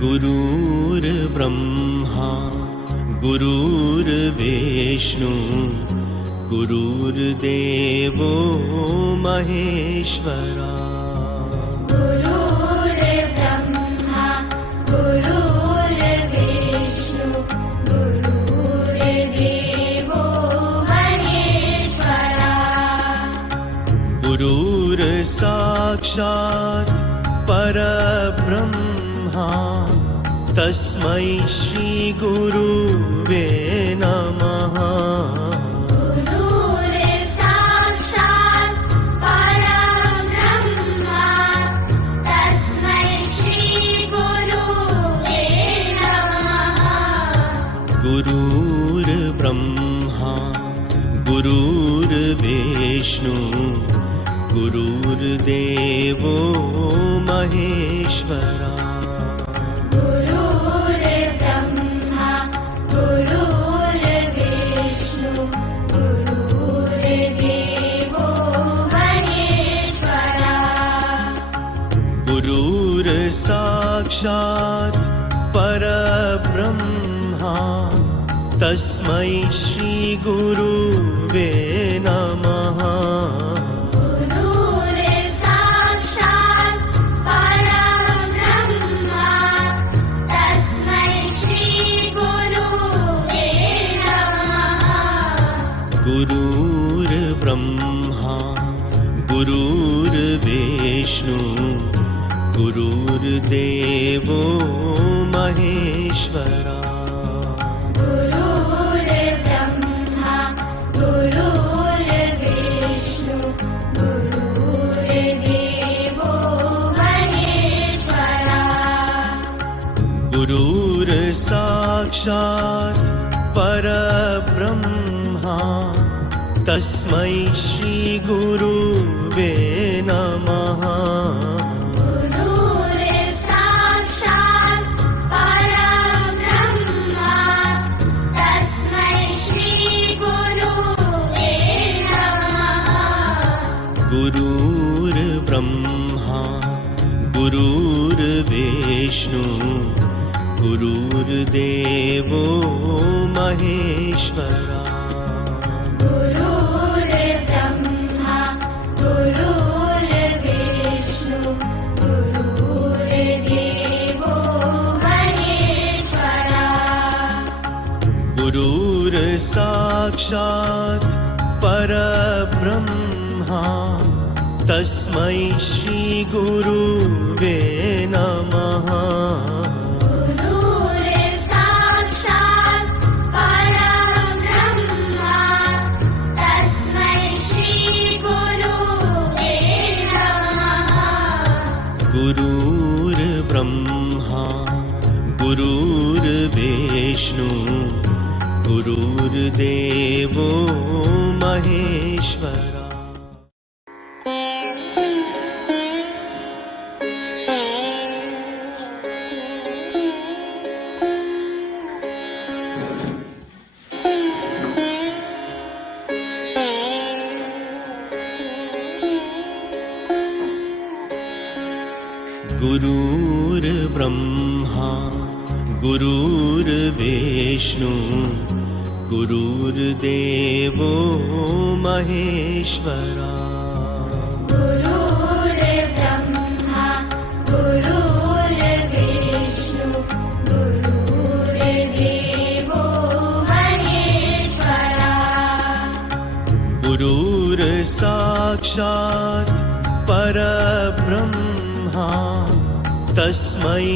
गुरुर्ब्रह्मा गुरुर्विष्णु गुरुर्देवो महेश्वरा। गुरुर्ब्रह्मा गुरुर्विष्णु गुरुर्देवो महेश्वरा। गुरुर्साक्षात् परब्रह्मा तस्मै श्री गुरुवे नमः। गुरुर्साक्षात् परब्रह्मा तस्मै श्री गुरुवे नमः। गुरुर्ब्रह्मा गुरुर्विष्णु गुरुर्देवो महेश्वरा। गुरुर्ब्रह्मा गुरुर्विष्णु गुरुर्देवो महेश्वरा। गुरुर्साक्षात् परब्रह्मा तस्मै श्री गुरुवे नमः। गुरुर्ब्रह्मा गुरुर्विष्णु गुरुर्देवो महेश्वरा। गुरुर्ब्रह्मा गुरुर्विष्णु गुरुर्देवो महेश्वरा। गुरुर्साक्षात् परब्रह्मा तस्मै श्री गुरुवे नमः। गुरुर्साक्षात् परब्रह्मा तस्मै श्री गुरुवे नमः। गुरुर्ब्रह्मा गुरुर्विष्णु गुरुर्देवो महेश्वरा। गुरुर्ब्रह्मा गुरुर्विष्णु गुरुर्देवो महेश्वरा। गुरुर्साक्षात् परब्रह्मा तस्मै श्री गुरुवे नमः। गुरुर्ब्रह्मा गुरुर्विष्णु गुरुर्देवो महेश्वरा। गुरुर्ब्रह्मा गुरुर्विष्णु गुरुर्देवो महेश्वरा। गुरुर्ब्रह्मा गुरुर्विष्णु गुरुर्देवो महेश्वरा। गुरुर्साक्षात् परब्रह्मा तस्मै